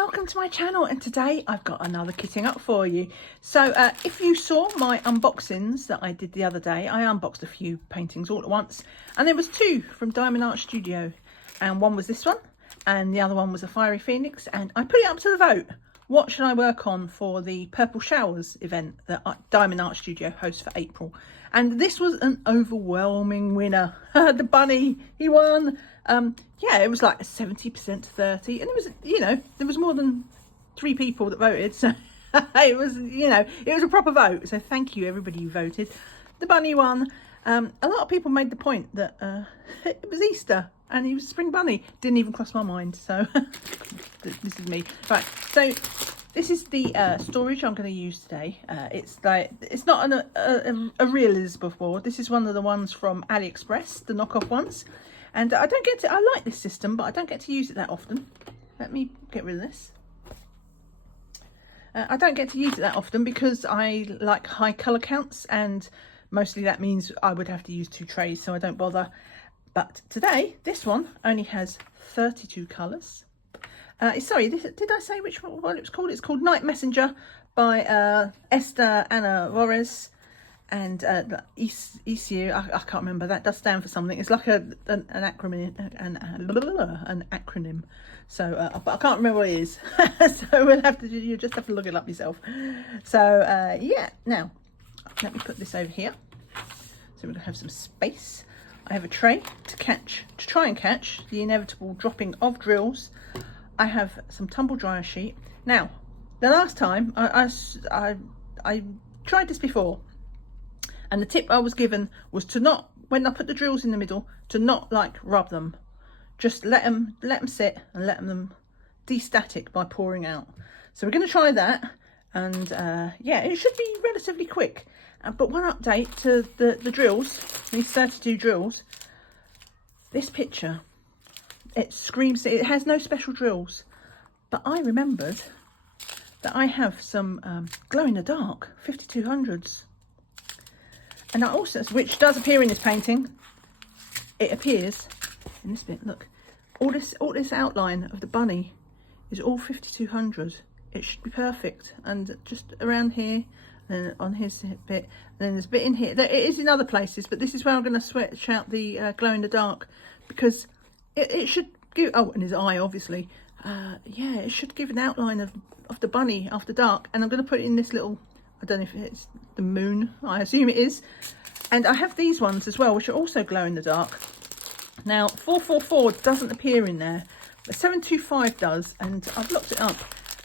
welcome to my channel, and today I've got another kitting up for you. So if you saw my unboxings that I did the other day, I unboxed a few paintings all at once, and there was two from Diamond Art Studio, and one was this one and the other one was a Fiery Phoenix, and I put it up to the vote. What should I work on for the Purple Showers event that Diamond Art Studio hosts for April? And this was an overwhelming winner. The bunny, he won. Yeah, it was like 70% to 30, and it was, you know, there was more than 3 people that voted, so it was, you know, it was a proper vote. So thank you everybody who voted. The bunny won. A lot of people made the point that it was Easter and he was a spring bunny. Didn't even cross my mind. So this is me. Right, so this is the storage I'm going to use today. It's like, it's not a real Elizabeth board. This is one of the ones from AliExpress, the knockoff ones. And I don't get to, I like this system, but I don't get to use it that often. Let me get rid of this. I don't get to use it that often because I like high colour counts, and mostly that means I would have to use 2 trays, so I don't bother. But today, this one only has 32 colours. Sorry, did I say which one it was called? It's called Night Messenger by Esther Anna Rores and ECU. I can't remember. That does stand for something. It's like an acronym, an acronym. So, but I can't remember what it is. So we'll have to. You just have to look it up yourself. So yeah. Now, let me put this over here. So we're gonna have some space. I have a tray to try and catch the inevitable dropping of drills. I have some tumble dryer sheet. Now, the last time I tried this before, and the tip I was given was to not, when I put the drills in the middle, to not like rub them. Just let them sit and let them de-static by pouring out. So we're going to try that, and yeah, it should be relatively quick. But one update to the drills, these 32 drills, this picture, it screams, it has no special drills, but I remembered that I have some glow in the dark 5200s. And I also, which does appear in this painting, it appears in this bit, look, all this outline of the bunny is all 5200. It should be perfect. And just around here, and on his bit, and then there's a bit in here. It is in other places, but this is where I'm going to switch out the glow in the dark, because it should give, oh, and his eye, obviously. Yeah, it should give an outline of the bunny after dark. And I'm going to put it in this little, I don't know if it's the moon, I assume it is. And I have these ones as well, which are also glow in the dark. Now, 444 doesn't appear in there, but 725 does, and I've looked it up.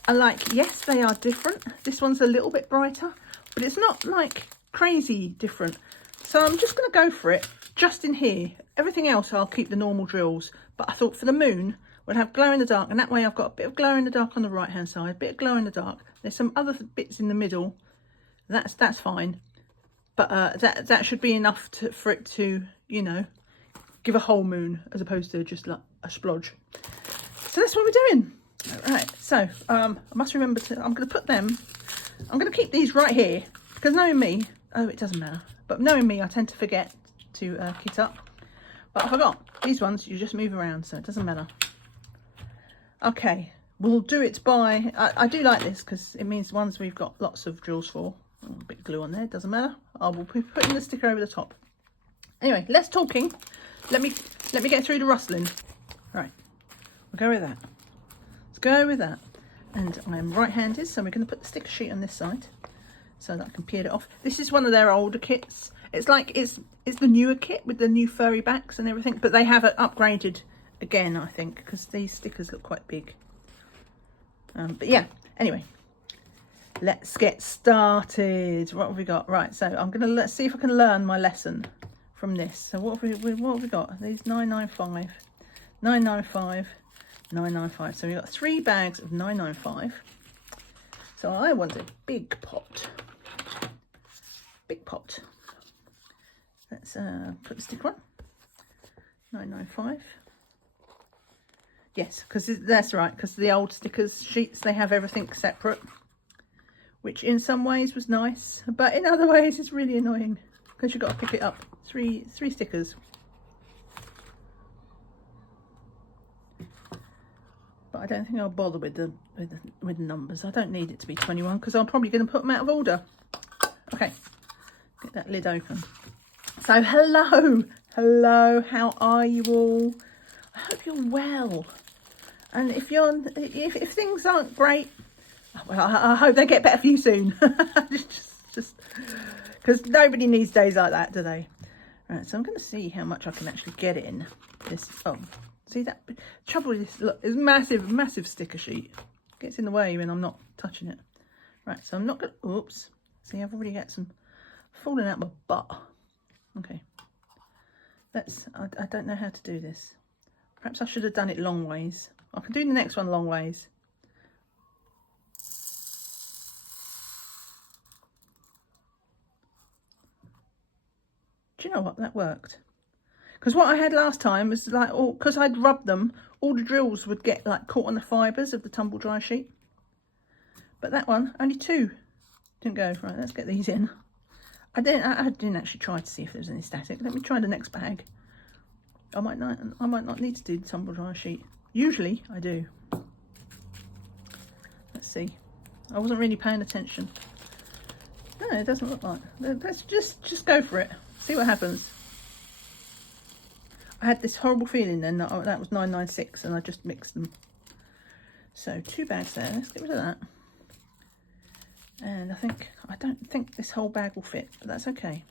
And like, yes, they are different. This one's a little bit brighter, but it's not like crazy different. So I'm just going to go for it just in here. Everything else I'll keep the normal drills, but I thought for the moon we'll have glow in the dark, and that way I've got a bit of glow in the dark on the right hand side, a bit of glow in the dark. There's some other bits in the middle. That's fine, but that should be enough for it to, you know, give a whole moon as opposed to just like a splodge. So that's what we're doing. All right, so I must remember to, I'm going to put them, I'm going to keep these right here, because knowing me, oh, it doesn't matter, but knowing me, I tend to forget to kit up. But I forgot, these ones you just move around, so it doesn't matter. Okay, we'll do it by, I do like this because it means ones we've got lots of drills for. Oh, a bit of glue on there, doesn't matter. I will be putting the sticker over the top. Anyway, less talking. Let me get through the rustling. Right, we'll go with that. Let's go with that. And I'm right-handed, so we're going to put the sticker sheet on this side so that I can peel it off. This is one of their older kits. It's like it's the newer kit with the new furry backs and everything, but they have it upgraded again, I think, because these stickers look quite big. But yeah, anyway, let's get started. What have we got? Right, so I'm going to let's see if I can learn my lesson from this. So what have we got? These 995, 995, 995. So we've got 3 bags of 995. So I want a big pot. Big pot. Let's put the sticker on. 995. Yes, because that's right, because the old stickers sheets, they have everything separate, which in some ways was nice, but in other ways it's really annoying because you've got to pick it up. Three stickers. but I don't think I'll bother with the numbers. I don't need it to be 21 because I'm probably going to put them out of order. Okay, get that lid open. So hello, how are you all? I hope you're well. And if things aren't great, well, I hope they get better for you soon. just because nobody needs days like that, do they? Right, so I'm going to see how much I can actually get in this. Oh, see that? Trouble with this, look, it's massive sticker sheet. Gets in the way when I'm not touching it. Right, so I'm not going to, oops. See, I've already got some falling out my butt. Okay. I don't know how to do this. Perhaps I should have done it long ways. I can do the next one long ways. Do you know what? That worked. Because what I had last time was like, because I'd rubbed them, all the drills would get like caught on the fibres of the tumble dry sheet. But that one, only 2 didn't go. Right, let's get these in. I didn't actually try to see if there was any static. Let me try the next bag. I might not need to do the tumble dry sheet. Usually I do. Let's see. I wasn't really paying attention. No, it doesn't look like. Let's just go for it. See what happens. I had this horrible feeling then that was 996 and I just mixed them. So 2 bags there. Let's get rid of that. And I don't think this whole bag will fit, but that's okay.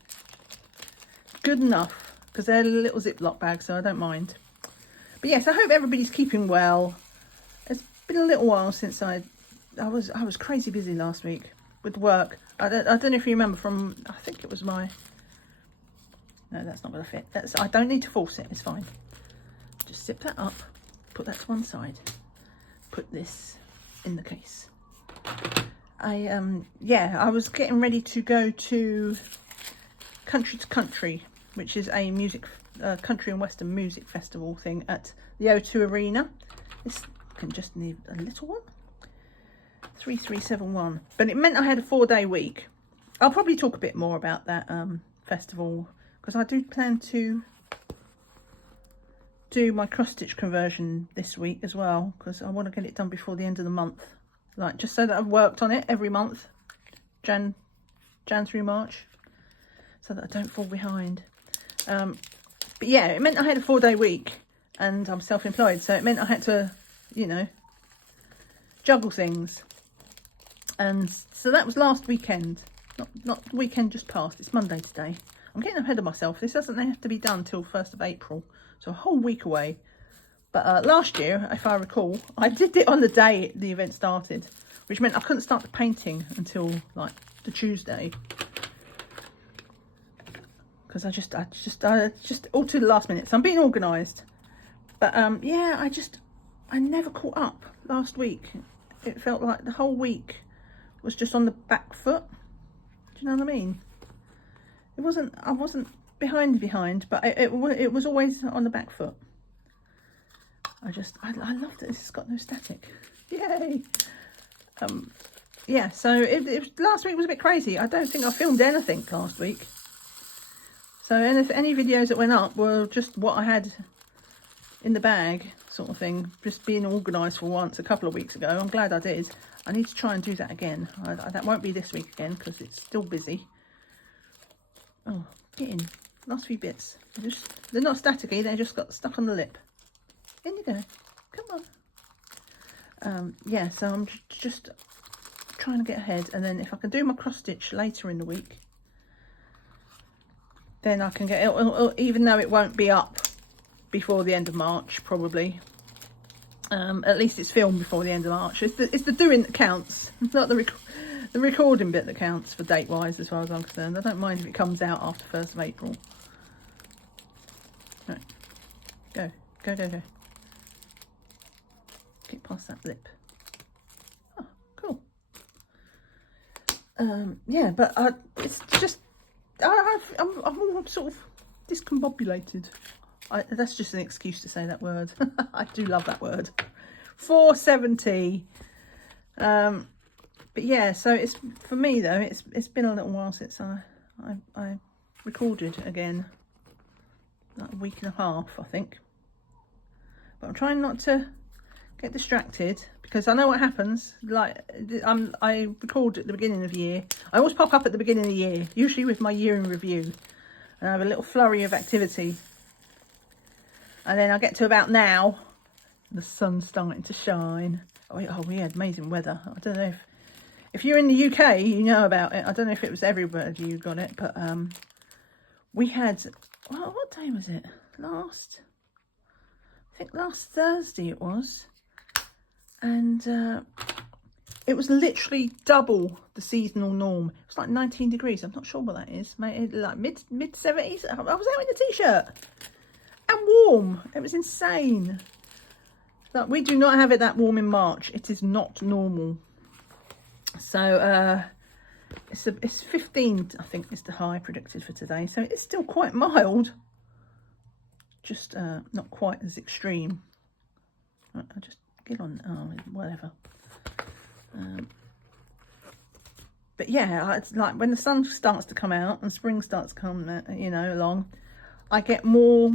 Good enough, because they're little Ziploc bags, so I don't mind. But yes, I hope everybody's keeping well. It's been a little while since I was crazy busy last week with work. I don't know if you remember from, I think it was my, no, that's not going to fit. I don't need to force it, it's fine. Just zip that up, put that to one side, put this in the case. I was getting ready to go to Country to Country, which is a country and western music festival thing at the O2 Arena. This can just need a little one. 3371. But it meant I had a 4-day week. I'll probably talk a bit more about that festival because I do plan to do my cross stitch conversion this week as well because I want to get it done before the end of the month. Like, just so that I've worked on it every month, Jan through March, so that I don't fall behind. But yeah, it meant I had a 4-day week, and I'm self-employed, so it meant I had to, you know, juggle things. And so that was last weekend, not the weekend just past. It's Monday today. I'm getting ahead of myself. This doesn't have to be done till 1st of April, so a whole week away. But last year, if I recall, I did it on the day the event started, which meant I couldn't start the painting until like the Tuesday. Because I just all to the last minute. So I'm being organised. But yeah, I never caught up last week. It felt like the whole week was just on the back foot. Do you know what I mean? I wasn't behind, but it was always on the back foot. I love that this has got no static. Yay! Yeah, so last week was a bit crazy. I don't think I filmed anything last week. So any videos that went up were just what I had in the bag, sort of thing. Just being organised for once a couple of weeks ago. I'm glad I did. I need to try and do that again. That won't be this week again because it's still busy. Oh, get in. Last few bits. They're not staticky, they just got stuck on the lip. In you go. Come on. Yeah, so I'm just trying to get ahead. And then if I can do my cross stitch later in the week, then I can get it, even though it won't be up before the end of March, probably. At least it's filmed before the end of March. It's the doing that counts. It's not the recording bit that counts for date-wise, as far as I'm concerned. I don't mind if it comes out after 1st of April. Right. Go. Get past that lip. Oh, cool. Yeah, but it's just I'm all sort of discombobulated. That's just an excuse to say that word. I do love that word. 470. But yeah, so it's for me though. It's been a little while since I recorded again. Like a week and a half, I think. But I'm trying not to get distracted, because I know what happens. Like, I record at the beginning of the year. I always pop up at the beginning of the year, usually with my year in review, and I have a little flurry of activity. And then I get to about now, the sun's starting to shine. Oh, we had amazing weather. I don't know if you're in the UK, you know about it. I don't know if it was everywhere you got it, but we had, well, what day was it? I think last Thursday it was. And it was literally double the seasonal norm. It was like 19 degrees. I'm not sure what that is. Maybe like mid 70s. I was out in a t-shirt and warm. It was insane. Like, we do not have it that warm in March. It is not normal. So it's 15, I think, is the high predicted for today. So it's still quite mild. Just not quite as extreme. Right, I'll just get on. Oh, whatever. But yeah, it's like when the sun starts to come out and spring starts to come, along, I get more.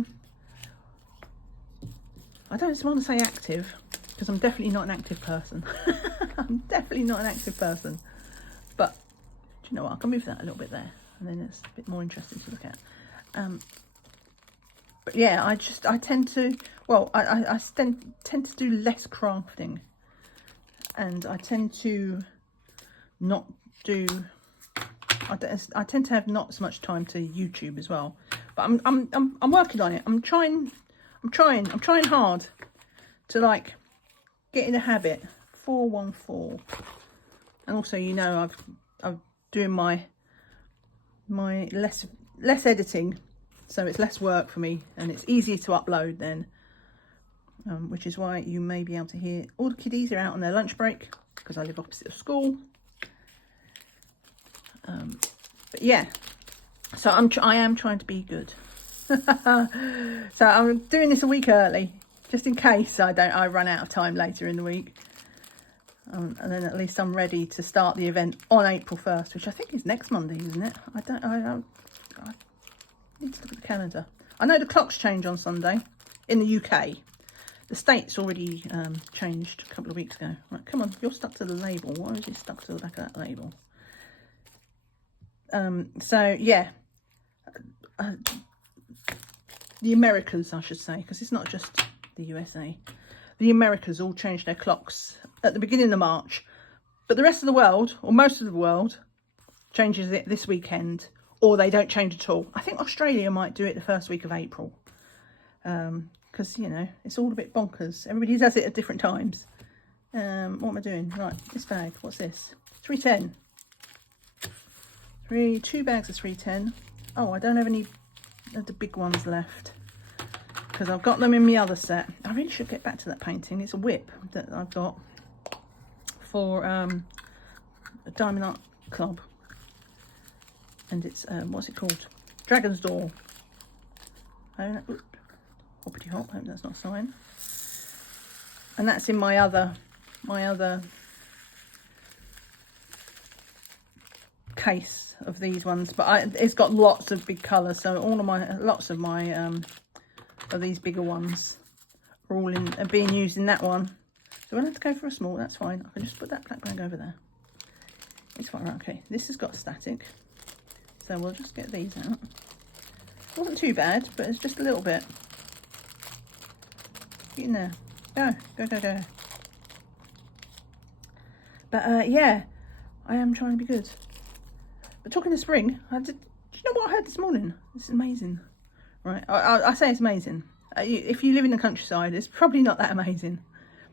I don't want to say active, because I'm definitely not an active person. I'm definitely not an active person. But do you know what? I can move that a little bit there, and then it's a bit more interesting to look at. But yeah, I tend to, well, I tend to do less crafting, and I tend to not do. I tend to have not so much time to YouTube as well. But I'm working on it. I'm trying hard to like get in a habit. 414, and also, I'm doing my less editing, so it's less work for me and it's easier to upload then, which is why you may be able to hear all the kiddies are out on their lunch break, because I live opposite of school. But yeah, so I am trying to be good. So I'm doing this a week early, just in case I run out of time later in the week. And then at least I'm ready to start the event on April 1st, which I think is next Monday, isn't it? I need to look at the calendar. I know the clocks change on Sunday in the UK. The States already changed a couple of weeks ago. Right, come on, you're stuck to the label. Why is it stuck to the back of that label? So yeah, the Americas, I should say, because it's not just the USA. The Americas all changed their clocks at the beginning of March, but the rest of the world, or most of the world, changes it this weekend, or they don't change at all. I think Australia might do it the first week of April, because it's all a bit bonkers. Everybody does it at different times. What am I doing? Right, this bag. What's this? 310. Two bags of 310. Oh, I don't have any of the big ones left, because I've got them in my other set. I really should get back to that painting. It's a whip that I've got for a Diamond Art Club, and it's what's it called? Dragon's Door. Hoppity hop. Hope that's not a sign. And that's in my other case of these ones, but it's got lots of big colours, so lots of my of these bigger ones are being used in that one. So I don't have to go for a small, that's fine. I can just put that black bag over there. It's fine. Right, okay, this has got static, so we'll just get these out. It wasn't too bad, but it's just a little bit. Get in there. Go. But yeah, I am trying to be good. But talking of spring, do you know what I heard this morning? This is amazing. Right, I say it's amazing. If you live in the countryside, it's probably not that amazing.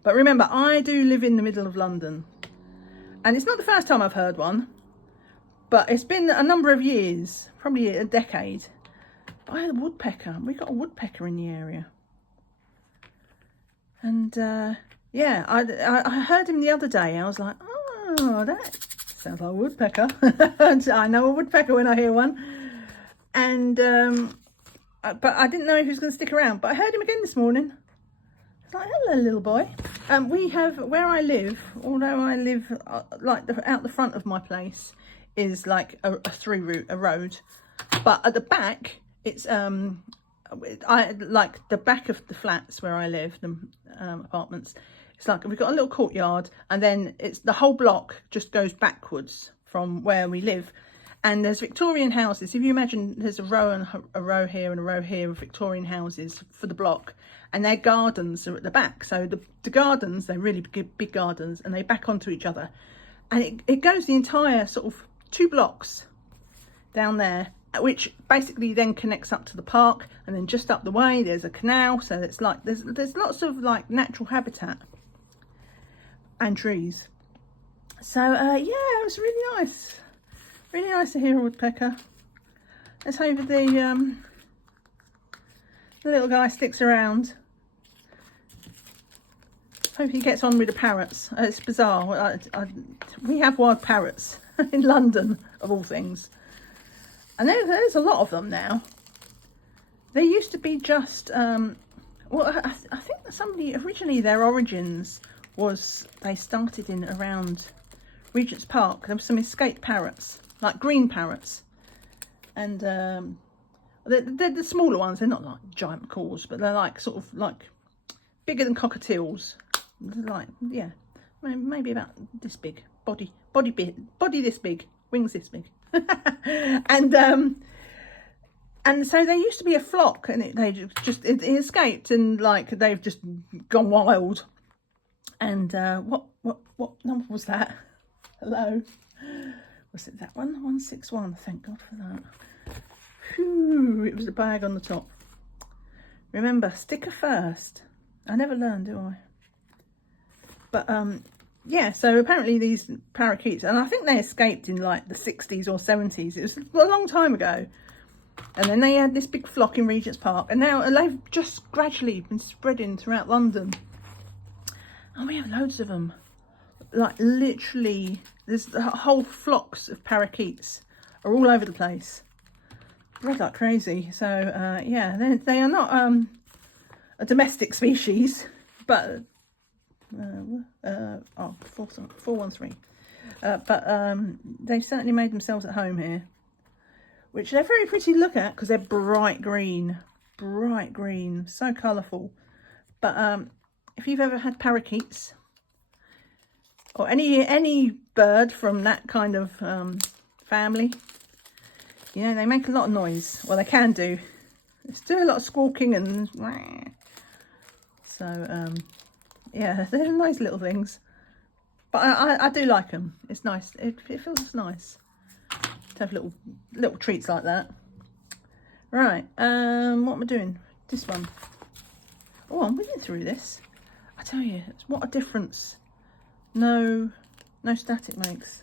But remember, I do live in the middle of London. And it's not the first time I've heard one. But it's been a number of years, probably a decade. But I had a woodpecker. We got a woodpecker in the area. And yeah, I heard him the other day. I was like, oh, that sounds like a woodpecker. I know a woodpecker when I hear one. And but I didn't know if he was going to stick around. But I heard him again this morning. I was like, hello, little boy. We have, where I live, although I live out the front of my place is like a through route, a road. But at the back, it's I like the back of the flats where I live, the apartments, It's like we've got a little courtyard, and then it's the whole block just goes backwards from where we live. And there's Victorian houses. If you imagine there's a row and a row here and a row here of Victorian houses for the block, and their gardens are at the back. So the gardens, they're really big gardens, and they back onto each other. And it goes the entire sort of 2 blocks down there, which basically then connects up to the park. And then just up the way there's a canal, so it's like there's lots of like natural habitat and trees. So yeah, it was really nice. Really nice to hear a woodpecker. Let's hope the little guy sticks around. Hope he gets on with the parrots. It's bizarre. We have wild parrots in London, of all things. And there's a lot of them now. They used to be just, well, I think that somebody, originally their origins was, they started in around Regent's Park. There were some escaped parrots, like green parrots. And they're the smaller ones. They're not like giant macaws, but they're like sort of like bigger than cockatiels. Like, yeah, maybe about this big, body this big, wings this big. And so they used to be a flock, and it escaped, and like they've just gone wild. And what number was that? Hello, was it that one? 161. Thank God for that. Phew, it was a bag on the top. Remember, sticker first. I never learned, do I? But yeah, so apparently these parakeets, and I think they escaped in like the 60s or 70s. It was a long time ago. And then they had this big flock in Regent's Park, and now they've just gradually been spreading throughout London. And we have loads of them. Like literally, there's whole flocks of parakeets are all over the place. Bred like crazy. So yeah, they are not a domestic species, but 413. But they've certainly made themselves at home here, which they're very pretty to look at because they're bright green, so colourful. But if you've ever had parakeets or any bird from that kind of family, you know, they make a lot of noise. Well, they can do. It's do a lot of squawking and so yeah, they're nice little things. But I do like them. It's nice. It feels nice to have little treats like that. Right, what am I doing? This one. Oh, I'm whizzing through this. I tell you, what a difference no static makes.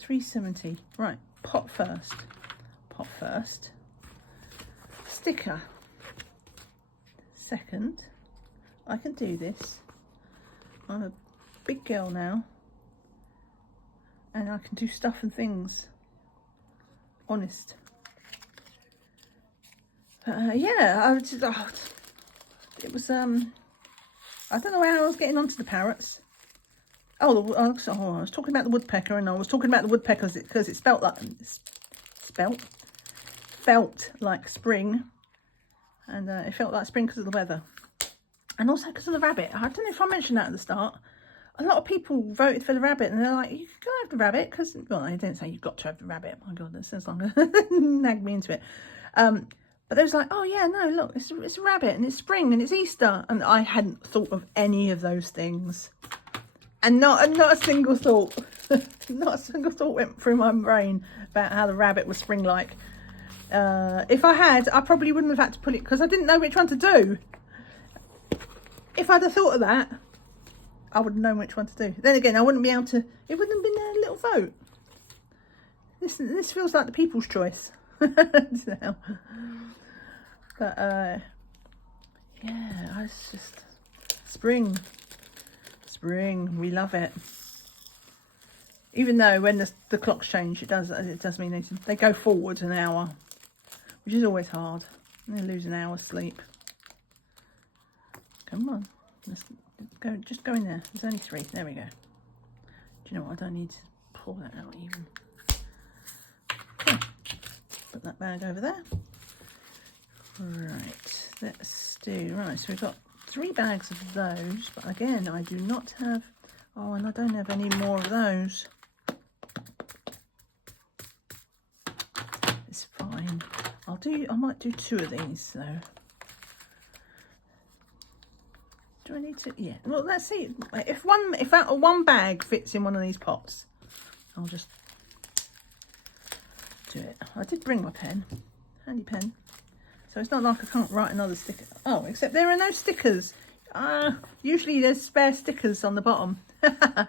370. Right, pot first. Sticker second. I can do this. I'm a big girl now, and I can do stuff and things. Honest. Yeah, it was I don't know how I was getting onto the parrots. I was talking about the woodpecker, and I was talking about the woodpecker because it felt like spring, and it felt like spring because of the weather, and also because of the rabbit. I don't know if I mentioned that at the start. A lot of people voted for the rabbit, and they're like, you can have the rabbit because, well, they didn't say you've got to have the rabbit. My God, that sounds like nag me into it. But they was like, oh yeah, no, look, it's a rabbit, and it's spring, and it's Easter, and I hadn't thought of any of those things, and not a single thought, not a single thought went through my brain about how the rabbit was spring-like. If I had, I probably wouldn't have had to put it because I didn't know which one to do. If I'd have thought of that, I would have known which one to do. Then again, I wouldn't be able to. It wouldn't have been a little vote. This feels like the people's choice. So, but yeah, it's just spring. We love it. Even though when the clocks change, it does mean they go forward an hour, which is always hard. They lose an hour's sleep. Come on, let's go. Just go in there. There's only 3. There we go. Do you know what? I don't need to pull that out even. Okay. Put that bag over there. Right. Let's do. Right. So we've got 3 bags of those, but again, I do not have, oh, and I don't have any more of those. It's fine. I might do 2 of these though. Do I need to? Yeah. Well, let's see. If that one bag fits in one of these pots, I'll just do it. I did bring my pen, handy pen, so it's not like I can't write another sticker. Oh, except there are no stickers. Usually there's spare stickers on the bottom, and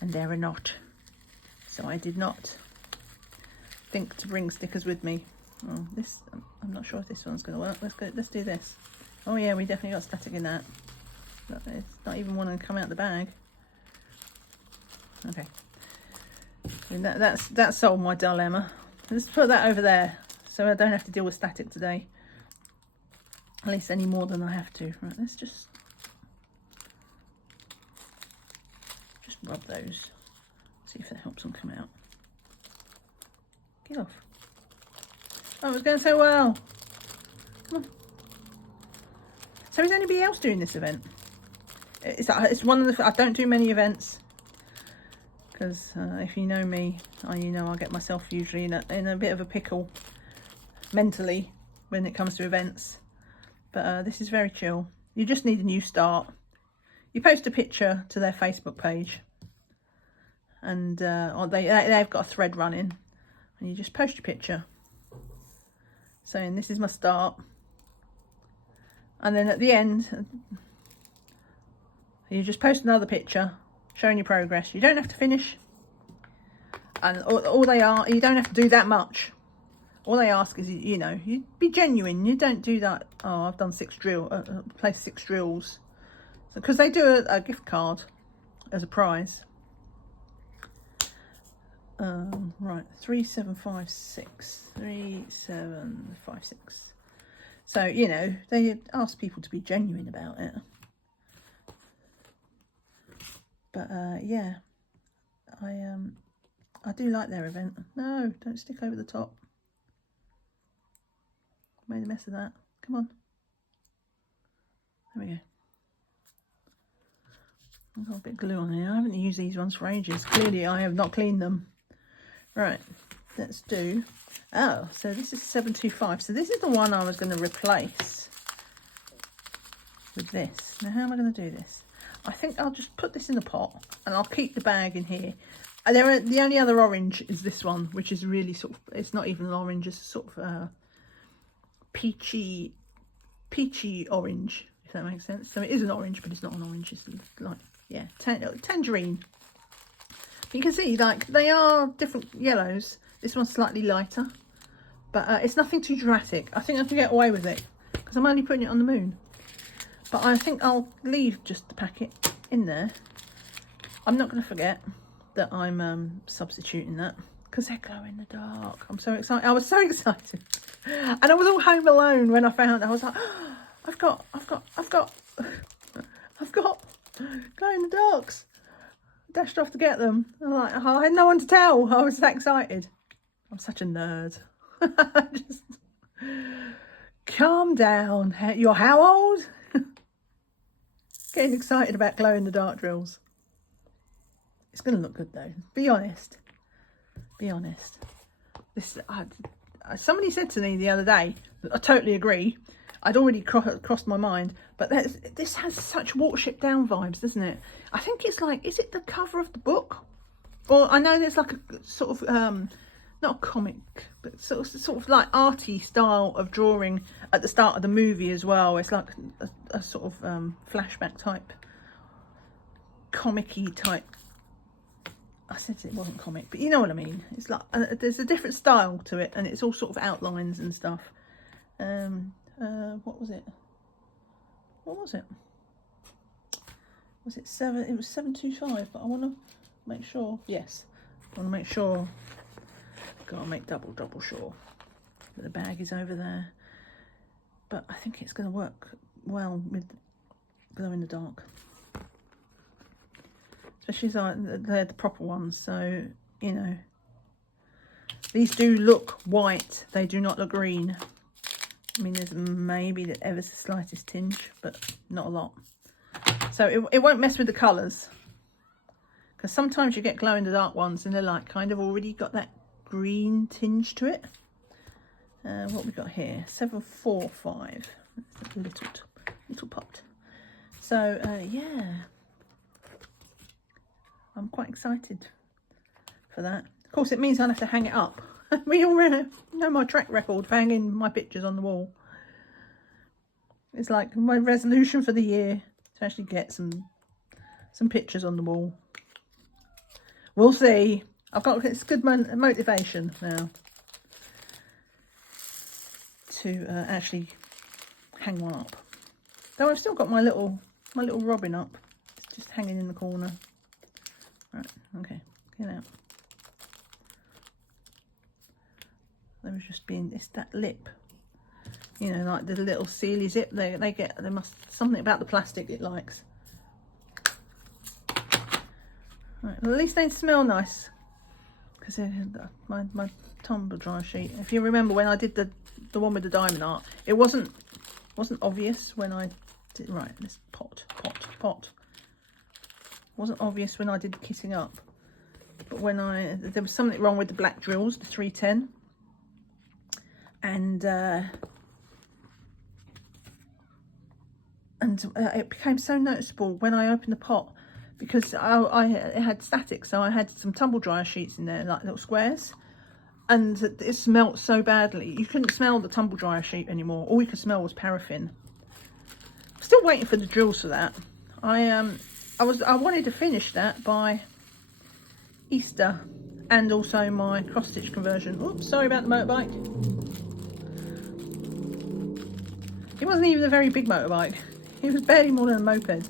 there are not. So I did not think to bring stickers with me. Oh, this, I'm not sure if this one's going to work. Let's do this. Oh yeah, we definitely got static in that. It's not even wanting to come out the bag. Okay, and that's solved my dilemma. Let's put that over there so I don't have to deal with static today, at least any more than I have to. Right, let's just rub those, see if that helps them come out. Get off. Oh, I was going so well. Come on. So is anybody else doing this event? It's one of the, I don't do many events because if you know me, you know I get myself usually in a bit of a pickle mentally when it comes to events. But this is very chill. You just need a new start. You post a picture to their Facebook page, and or they've got a thread running, and you just post your picture saying this is my start, and then at the end you just post another picture showing your progress. You don't have to finish, and all they are, you don't have to do that much. All they ask is, you know, you be genuine. You don't do that, oh, I've done 6 placed 6 drills, because they do a gift card as a prize. Right, 3756, 3756. So, you know, they ask people to be genuine about it. But yeah, I do like their event. No, don't stick over the top. Made a mess of that. Come on. There we go. I've got a bit of glue on here. I haven't used these ones for ages. Clearly I have not cleaned them. Right, let's do, oh, so this is 725. So this is the one I was going to replace with this. Now how am I going to do this? I think I'll just put this in the pot and I'll keep the bag in here. And the only other orange is this one, which is really sort of, it's not even an orange, it's sort of peachy orange, if that makes sense. So it is an orange, but it's not an orange. It's like, yeah, tangerine. You can see, like, they are different yellows. This one's slightly lighter, but it's nothing too dramatic. I think I can get away with it because I'm only putting it on the moon. But I think I'll leave just the packet in there. I'm not going to forget that I'm substituting that because they glow in the dark. I'm so excited. I was so excited. And I was all home alone when I found, I was like, oh, I've got glow in the darks. Dashed off to get them. I'm like, I had no one to tell. I was that excited. I'm such a nerd. Just calm down. You're how old? Getting excited about glow in the dark drills. It's going to look good though. Be honest. Be honest. This somebody said to me the other day, I totally agree. I'd already crossed my mind, but this has such Watership Down vibes, doesn't it? I think it's like, is it the cover of the book? Or I know there's like a sort of, not a comic, but sort of like arty style of drawing at the start of the movie as well. It's like a sort of flashback type, comic-y type. I said it wasn't comic, but you know what I mean. It's like, there's a different style to it, and it's all sort of outlines and stuff. What was it? What was it? Was it 7? It was 725, but I want to make sure. Yes, I want to make sure. Gotta make double sure that the bag is over there. But I think it's going to work well with glow in the dark. Especially as they're the proper ones, so you know. These do look white. They do not look green. I mean, there's maybe the ever so slightest tinge, but not a lot. So it won't mess with the colours. Because sometimes you get glow in the dark ones and they're like kind of already got that green tinge to it. What we got here? 745. That's a little pot. So yeah, I'm quite excited for that. Of course, it means I'll have to hang it up. We all know my track record for hanging my pictures on the wall. It's like my resolution for the year to actually get some pictures on the wall. We'll see. It's good motivation now to actually hang one up. Though I've still got my little robin up. It's just hanging in the corner. Right, okay, get out. There was just being that lip, you know, like the little sealy zip. They must something about the plastic it likes. Right, well, at least they smell nice, because my tumble dryer sheet. If you remember when I did the one with the diamond art, it wasn't obvious when I did. Right, this pot. Wasn't obvious when I did the kitting up, but when there was something wrong with the black drills, the 310. And it became so noticeable when I opened the pot, because it had static, so I had some tumble dryer sheets in there, like little squares, and it smelt so badly. You couldn't smell the tumble dryer sheet anymore. All you could smell was paraffin. I'm still waiting for the drills for that. I wanted to finish that by Easter, and also my cross stitch conversion. Oops, sorry about the motorbike. It wasn't even a very big motorbike. It was barely more than a moped.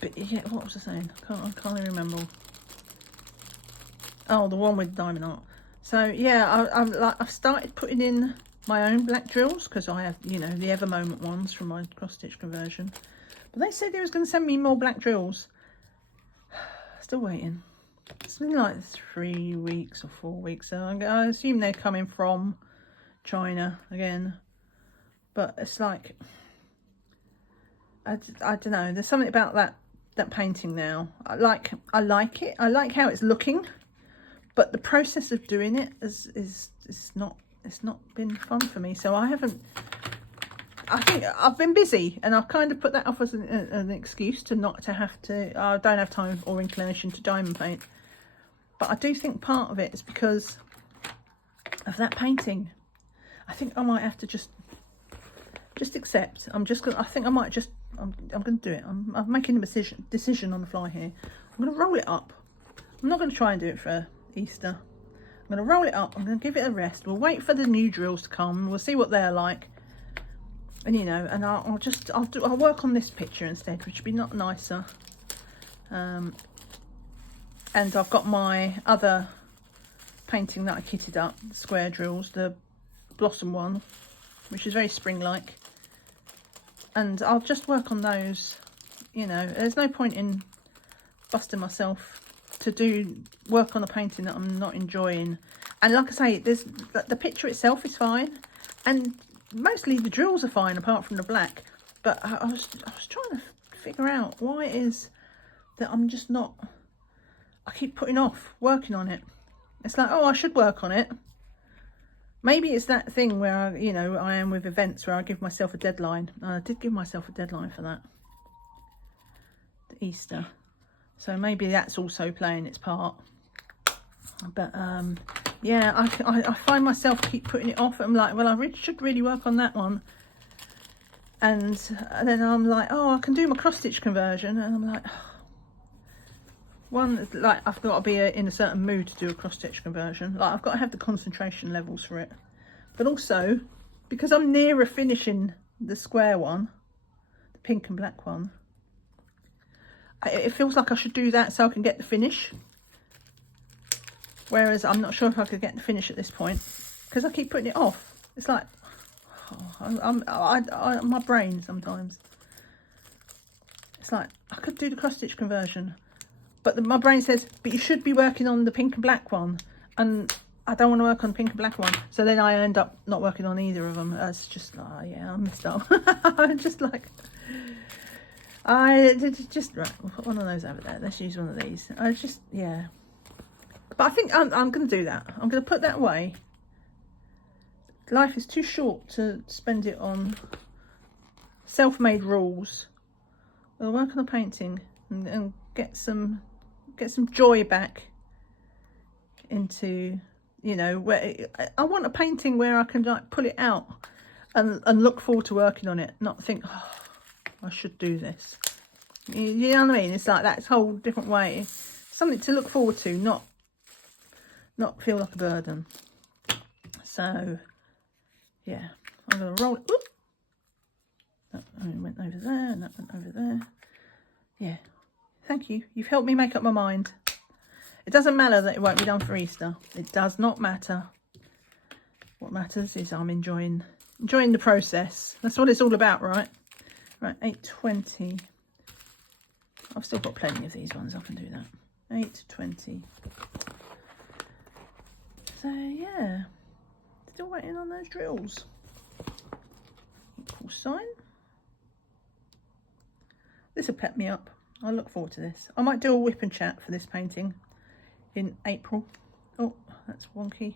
But yeah, what was I saying? I can't even remember. Oh, the one with diamond art. So yeah, I've started putting in my own black drills, because I have, you know, the Ever Moment ones from my cross stitch conversion. But they said they was going to send me more black drills. Still waiting. It's been like 3 weeks or 4 weeks. So I assume they're coming from China again, but it's like I don't know, there's something about that painting now. I like it. I like how it's looking, but the process of doing it is not, it's not been fun for me. So I think I've been busy, and I've kind of put that off as an excuse to not to have to. I don't have time or inclination to diamond paint, but I do think part of it is because of that painting. I think I might have to just accept. I think I might just. I'm going to do it. I'm making a decision on the fly here. I'm going to roll it up. I'm not going to try and do it for Easter. I'm going to roll it up. I'm going to give it a rest. We'll wait for the new drills to come. We'll see what they're like. And you know, and I'll work on this picture instead, which would be not nicer. And I've got my other painting that I kitted up, the square drills, the Blossom one, which is very spring-like, and I'll just work on those. You know, there's no point in busting myself to work on a painting that I'm not enjoying. And like I say, the picture itself is fine, and mostly the drills are fine apart from the black, but I was trying to figure out why it is that I'm just not, I keep putting off working on it. It's like, oh, I should work on it. Maybe it's that thing where I am with events where I give myself a deadline. I did give myself a deadline for that, the Easter, so maybe that's also playing its part. But yeah, I find myself keep putting it off. I'm like, well, I should really work on that one, and then I'm like, oh, I can do my cross stitch conversion, and I'm like, like I've got to be in a certain mood to do a cross stitch conversion. Like I've got to have the concentration levels for it, but also because I'm nearer finishing the square one, the pink and black one, it feels like I should do that so I can get the finish. Whereas I'm not sure if I could get the finish at this point because I keep putting it off. It's like, my brain sometimes. It's like, I could do the cross stitch conversion, but my brain says, but you should be working on the pink and black one. And I don't want to work on the pink and black one. So then I end up not working on either of them. It's just, oh yeah, I messed up. I'm just like, right, we'll put one of those over there. Let's use one of these. I just, yeah. But I think I'm going to do that. I'm going to put that away. Life is too short to spend it on self-made rules. We'll work on a painting and get some joy back into, you know, where I want a painting where I can like pull it out and look forward to working on it, not think, oh, I should do this. You know what I mean? It's like that whole different way. Something to look forward to, not feel like a burden. So yeah, I'm gonna roll it. Oop. That went over there and that went over there. Yeah, thank you. You've helped me make up my mind. It doesn't matter that it won't be done for Easter. It does not matter. What matters is I'm enjoying the process. That's what it's all about, right? Right, 820. I've still got plenty of these ones. I can do that. 820. So yeah, still waiting on those drills. Equal sign. This will pep me up. I look forward to this. I might do a whip and chat for this painting in April. Oh, that's wonky.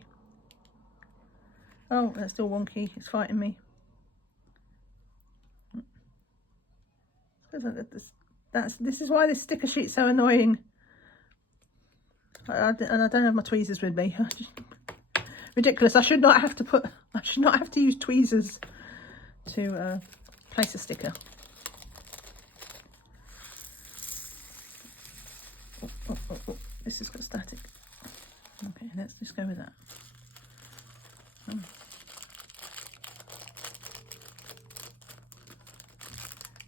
Oh, that's still wonky. It's fighting me. This is why this sticker sheet's so annoying. And I don't have my tweezers with me. Ridiculous. I should not have to use tweezers to place a sticker. Oh. This has got static. Okay, let's just go with that. Oh.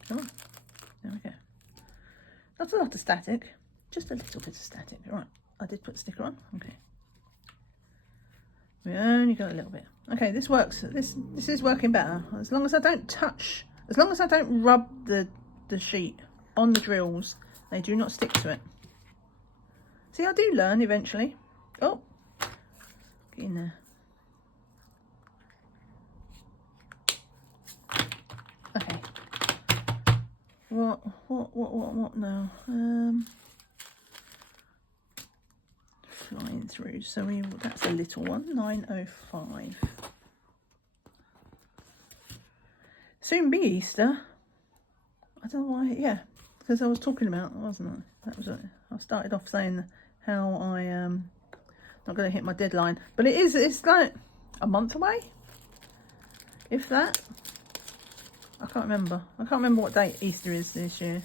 Come on. There we go. Not a lot of static, just a little bit of static. Right, I did put the sticker on. Okay. We only got a little bit. Okay, this works. This is working better. As long as I don't touch, as long as I don't rub the sheet on the drills, they do not stick to it. See, I do learn eventually. Oh, get in there. Okay. What now? Flying through. So that's a little one. 9:05. Soon be Easter. I don't know why. Yeah, because I was talking about, wasn't I? That was it. I started off saying how I am not going to hit my deadline, but it's like a month away, if that. I can't remember what date Easter is this year,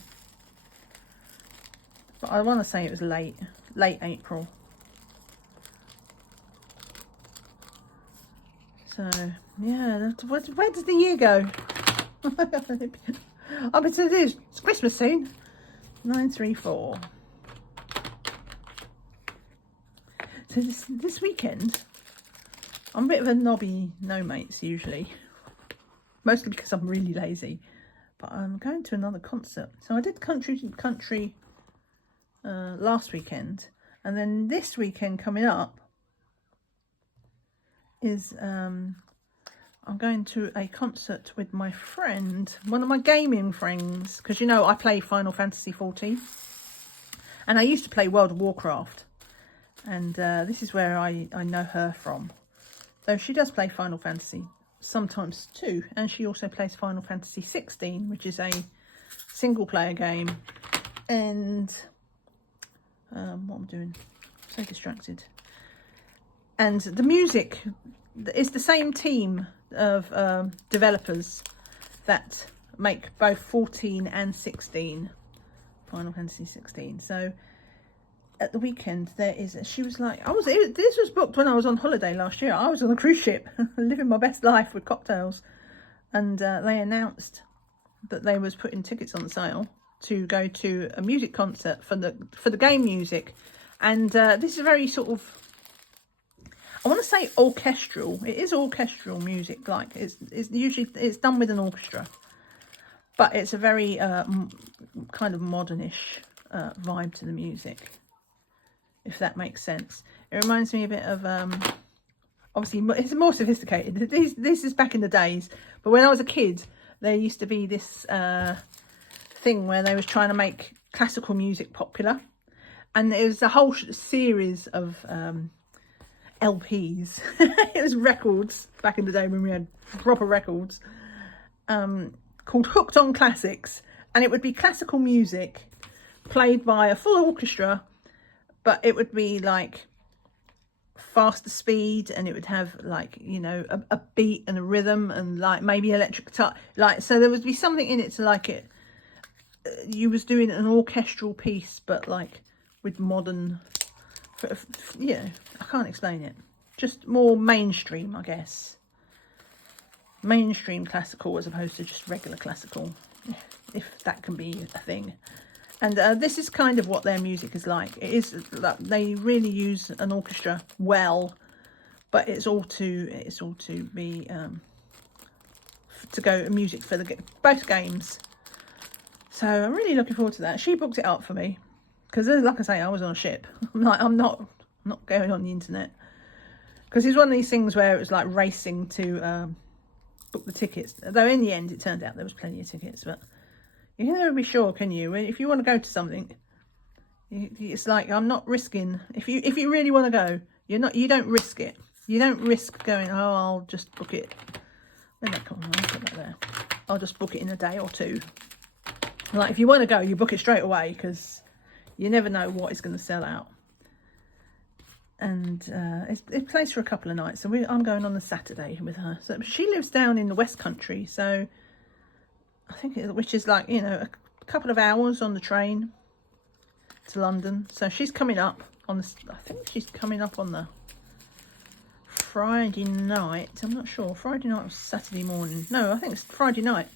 but I want to say it was late April. So yeah, where does the year go? Oh, but it's Christmas soon. 934. So this weekend, I'm a bit of a knobby no mates usually, mostly because I'm really lazy. But I'm going to another concert. So I did country last weekend, and then this weekend coming up is I'm going to a concert with my friend, one of my gaming friends, because you know I play Final Fantasy 14, and I used to play World of Warcraft. And this is where I know her from. So she does play Final Fantasy sometimes too. And she also plays Final Fantasy 16, which is a single player game. And what I'm doing, so distracted. And the music is the same team of developers that make both 14 and 16. Final Fantasy 16. So at the weekend she was like, this was booked when I was on holiday last year. I was on a cruise ship living my best life with cocktails, and they announced that they was putting tickets on sale to go to a music concert for the game music. And this is very sort of, I want to say orchestral. It is orchestral music, like it's usually done with an orchestra, but it's a very kind of modernish vibe to the music, if that makes sense. It reminds me a bit of obviously it's more sophisticated. This is back in the days, but when I was a kid, there used to be this thing where they was trying to make classical music popular, and it was a whole series of LPs. It was records back in the day when we had proper records, called Hooked on Classics, and it would be classical music played by a full orchestra, but it would be like faster speed, and it would have like, you know, a beat and a rhythm, and like maybe electric guitar, like, so there would be something in it to like it. You was doing an orchestral piece, but like with modern, yeah, I can't explain it. Just more mainstream, I guess. Mainstream classical as opposed to just regular classical, if that can be a thing. And this is kind of what their music is like. It is that they really use an orchestra well, but it's all to be to go music for both games. So I'm really looking forward to that. She booked it up for me because, like I say, I was on a ship. I'm not going on the internet, because it's one of these things where it was like racing to book the tickets. Though in the end, it turned out there was plenty of tickets, but you can never be sure, can you? If you want to go to something, it's like, I'm not risking. If you really want to go, you don't risk it. You don't risk going, oh, I'll just book it. Where'd that come from? I'll put that there. I'll just book it in a day or two. Like, if you want to go, you book it straight away, because you never know what is going to sell out. And it plays for a couple of nights. So I'm going on the Saturday with her. So she lives down in the West Country, so I think which is like, you know, a couple of hours on the train to London. So she's coming up on the, I think she's coming up on the Friday night. I'm not sure. Friday night or Saturday morning. No, I think it's Friday night.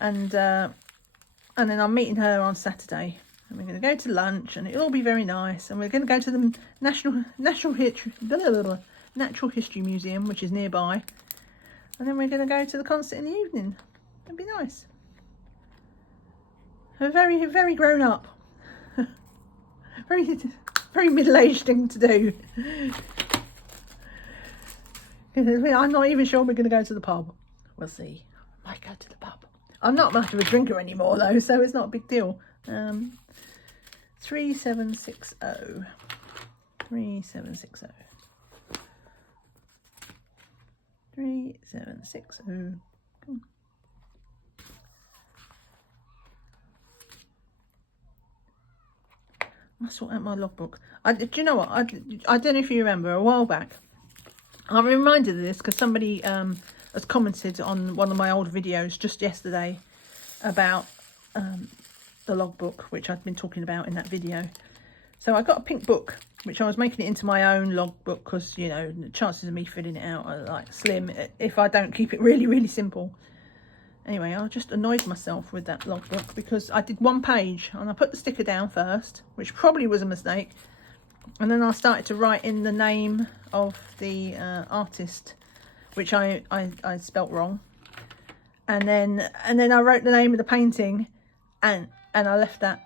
And then I'm meeting her on Saturday. And we're going to go to lunch, and it'll all be very nice. And we're going to go to the Natural History Museum, which is nearby. And then we're going to go to the concert in the evening. It'd be nice. Very, very grown up. Very middle-aged thing to do. I'm not even sure we're going to go to the pub. We'll see. Might go to the pub. I'm not much of a drinker anymore, though, so it's not a big deal. 3760. 3760. 3760. Come on. I sort out my logbook. Do you know what? I don't know if you remember, a while back, I'm reminded of this because somebody has commented on one of my old videos just yesterday about the logbook, which I've been talking about in that video. So I got a pink book, which I was making it into my own logbook because, you know, the chances of me filling it out are like slim if I don't keep it really, really simple. Anyway, I just annoyed myself with that logbook because I did one page and I put the sticker down first, which probably was a mistake. And then I started to write in the name of the artist, which I spelt wrong. And then I wrote the name of the painting, and I left that.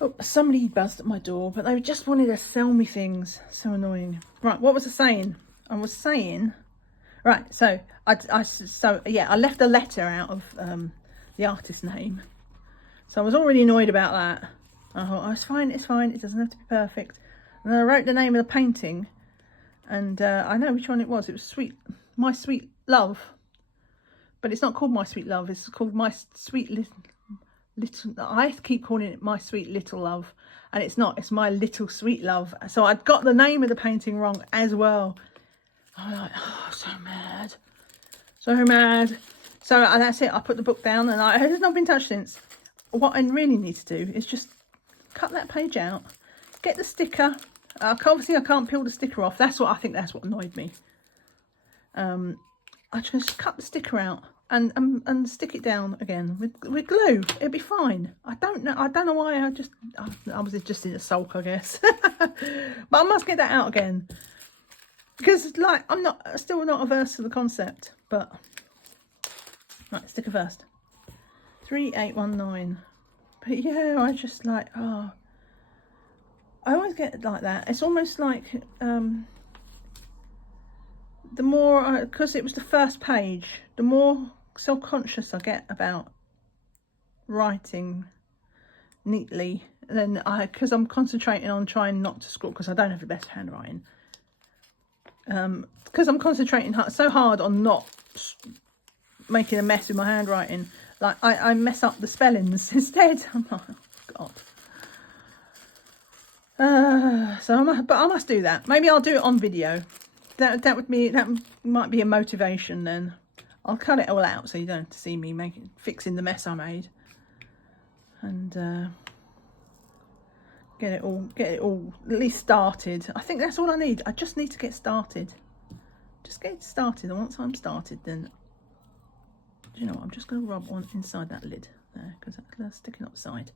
Oh, somebody buzzed at my door, but they just wanted to sell me things. So annoying. Right, what was I saying? I was saying, right, so I left a letter out of the artist's name. So I was already annoyed about that. I thought, oh, it's fine, it doesn't have to be perfect. And then I wrote the name of the painting, and I know which one it was. It was My Sweet Love. But it's not called My Sweet Love, it's called My Sweet Little, I keep calling it My Sweet Little Love, and it's not, it's My Little Sweet Love. So I'd got the name of the painting wrong as well. I'm like, oh, so mad. So that's it, I put the book down, and it has not been touched since. What I really need to do is just cut that page out, get the sticker. Obviously I can't peel the sticker off. That's what annoyed me. I just cut the sticker out and stick it down again with glue. It'll be fine. I don't know why. I was just in a sulk, I guess. But I must get that out again because, like, I'm still not averse to the concept. But right, sticker first. 3819. But yeah, I just like, oh, I always get like that. It's almost like the more, because it was the first page, the more self-conscious I get about writing neatly. And then because I'm concentrating on trying not to scrawl, because I don't have the best handwriting. Because I'm concentrating so hard on not making a mess with my handwriting, like I mess up the spellings instead. I'm like, oh God. So I must do that. Maybe I'll do it on video. That might be a motivation then. I'll cut it all out so you don't have to see me fixing the mess I made, and get it all at least started. I think that's all I need. I just need to get started. Just get started, and once I'm started, then you know, I'm just going to rub on inside that lid there because that's sticking upside.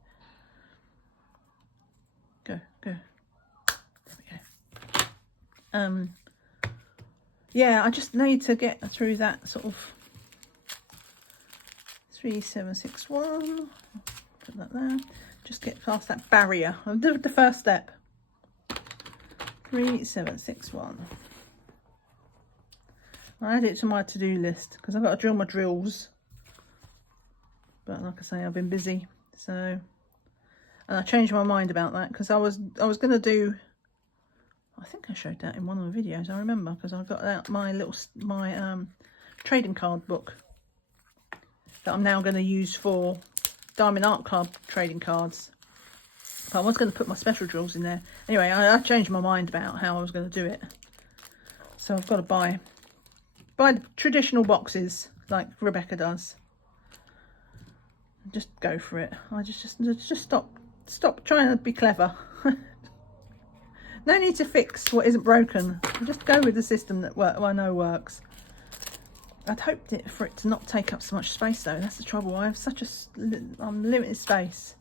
Go. There we go. Yeah, I just need to get through that sort of 3761. Put that there. Just get past that barrier. I'll do the first step. 3761. I add it to my to-do list because I've got to drill my drills. But like I say, I've been busy. So, and I changed my mind about that because I was going to do. I think I showed that in one of the videos. I remember because I got out my trading card book that I'm now going to use for Diamond Art Club trading cards. But I was going to put my special drills in there. Anyway, I changed my mind about how I was going to do it. So I've got to buy the traditional boxes like Rebecca does. Just go for it. I just stop trying to be clever. No need to fix what isn't broken. Just go with the system that I know works. I'd hoped for it to not take up so much space though. That's the trouble. I have such a limited space.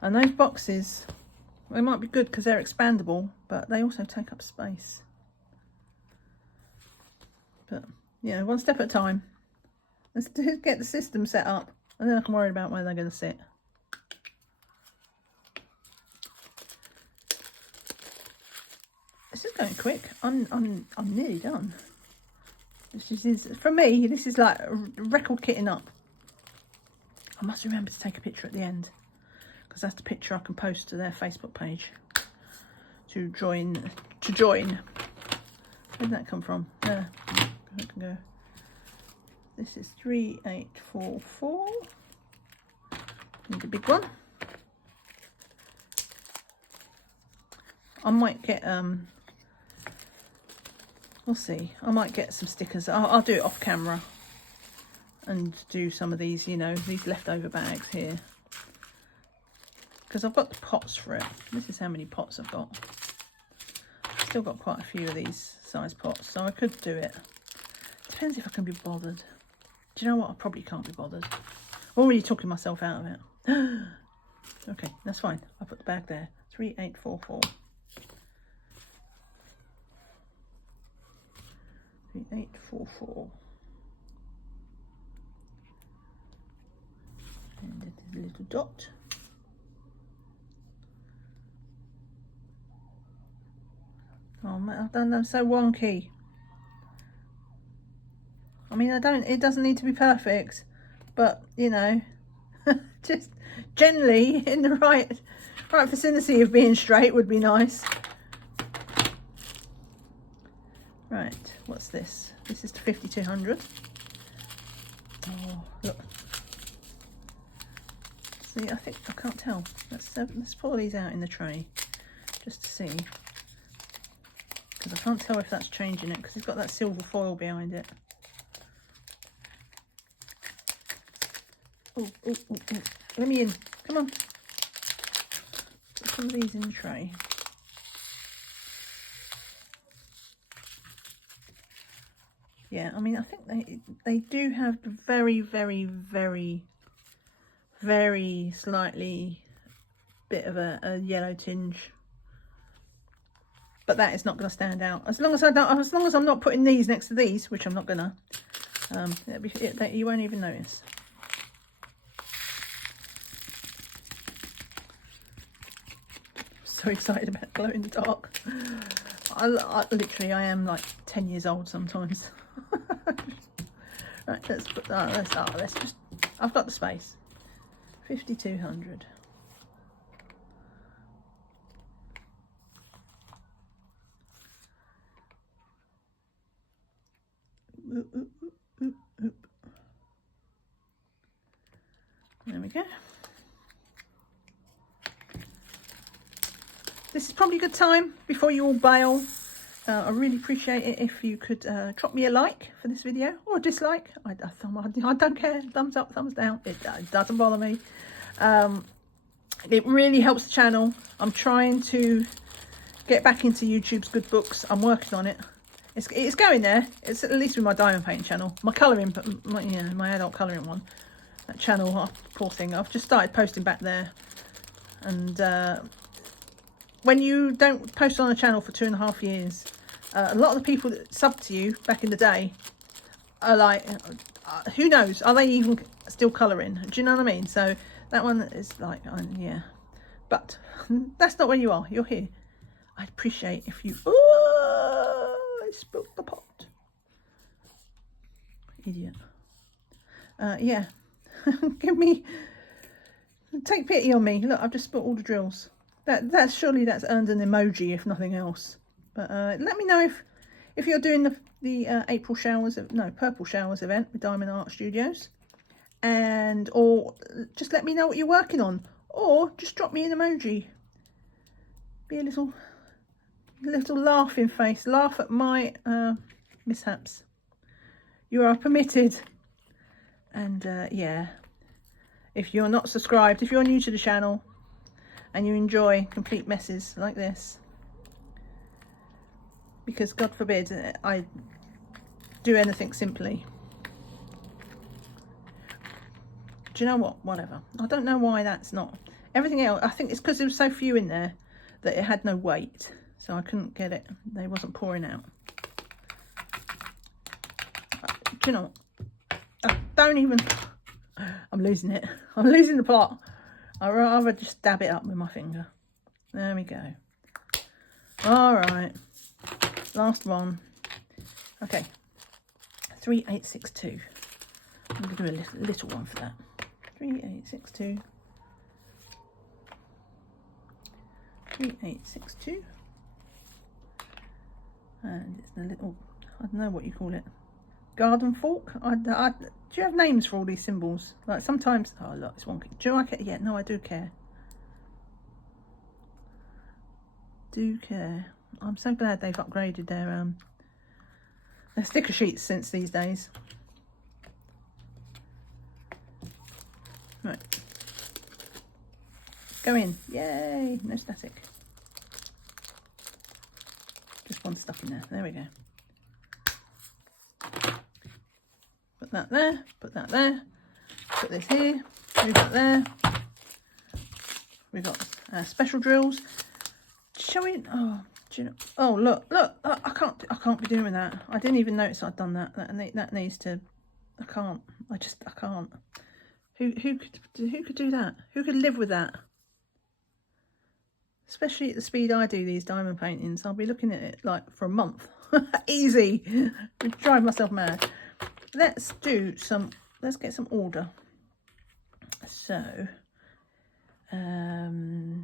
And those boxes, they might be good because they're expandable, but they also take up space. But, you know, one step at a time. Let's get the system set up, and then I can worry about where they're going to sit. This is going quick. I'm nearly done. This is, for me, this is like record kitting up. I must remember to take a picture at the end, because that's the picture I can post to their Facebook page to join. Where did that come from? There. I can go. This is 3844. Need a big one. I might get we'll see. I might get some stickers. I'll do it off camera and do some of these, you know, these leftover bags here. Because I've got the pots for it. This is how many pots I've got. Still got quite a few of these size pots, so I could do it. Depends if I can be bothered. Do you know what? I probably can't be bothered. Already talking myself out of it. Okay, that's fine. I'll put the bag there. 3844. 3844. And a little dot. Oh man, I've done them so wonky. I mean, it doesn't need to be perfect, but you know, just generally in the right vicinity of being straight would be nice. Right, what's this? This is 5200. Oh, look. See, I think I can't tell. Let's pull these out in the tray just to see, because I can't tell if that's changing it because it's got that silver foil behind it. Oh, let me in. Come on. Put some of these in the tray. Yeah, I mean, I think they do have very, very, very, very slightly bit of a yellow tinge. But that is not going to stand out. As long as I'm not putting these next to these, which I'm not gonna, you won't even notice. So excited about glow in the dark. I literally, I am like 10 years old sometimes. Right, let's put that, let's just, I've got the space. 5,200. Oop, oop, oop, oop, oop. There we go. This is probably a good time before you all bail. I really appreciate it if you could drop me a like for this video, or a dislike. I don't care. Thumbs up, thumbs down. It doesn't bother me. It really helps the channel. I'm trying to get back into YouTube's good books. I'm working on it. It's going there. It's at least with my diamond painting channel. My colouring, my adult colouring one. That channel, oh, poor thing. I've just started posting back there. And when you don't post on a channel for 2.5 years, a lot of the people that subbed to you back in the day are like, who knows? Are they even still colouring? Do you know what I mean? So that one is like, yeah. But that's not where you are. You're here. I'd appreciate if you... Oh, I spilled the pot. Idiot. Yeah. Take pity on me. Look, I've just spilled all the drills. Surely that's earned an emoji, if nothing else. But let me know if you're doing the April showers, Purple Showers event with Diamond Art Studios, or just let me know what you're working on, or just drop me an emoji. Be a little laughing face. Laugh at my mishaps. You are permitted. And yeah, if you're not subscribed, if you're new to the channel and you enjoy complete messes like this, because God forbid I do anything simply. Do you know what? Whatever. I don't know why that's not. Everything else, I think it's because there was so few in there that it had no weight. So I couldn't get it. They wasn't pouring out. Do you know what? I don't even... I'm losing it. I'm losing the plot. I'd rather just dab it up with my finger. There we go. All right. Last one. Okay. 3862. I'm going to do a little one for that. 3862. 3862. And it's a little, I don't know what you call it. Garden fork? Do you have names for all these symbols? Like sometimes, oh look, it's wonky. Do you like it? Yeah, no, I do care. Do care. I'm so glad they've upgraded their sticker sheets since these days. Right. Go in. Yay, no static. Just one stuck in there. There we go. Put that there, put that there, put this here, move that there. We've got special drills. Shall we? Oh, do you know? Oh, look! I can't be doing that. I didn't even notice I'd done that. That needs to. I can't. I can't. Who could do that? Who could live with that? Especially at the speed I do these diamond paintings, I'll be looking at it like for a month. Easy. I'm driving myself mad. Let's get some order. So, right.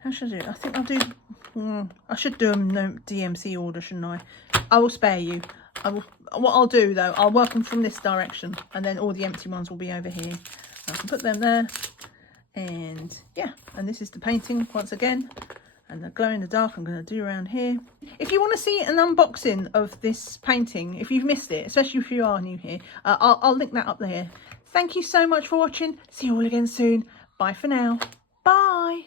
How should I do it? I think I'll do, I should do them no DMC order, shouldn't I? I will spare you. What I'll do though, I'll work them from this direction and then all the empty ones will be over here. I can put them there. And yeah, and this is the painting once again, and the glow in the dark I'm going to do around here. If you want to see an unboxing of this painting, if you've missed it, especially if you are new here, I'll link that up there. Thank you so much for watching. See you all again soon. Bye for now. Bye.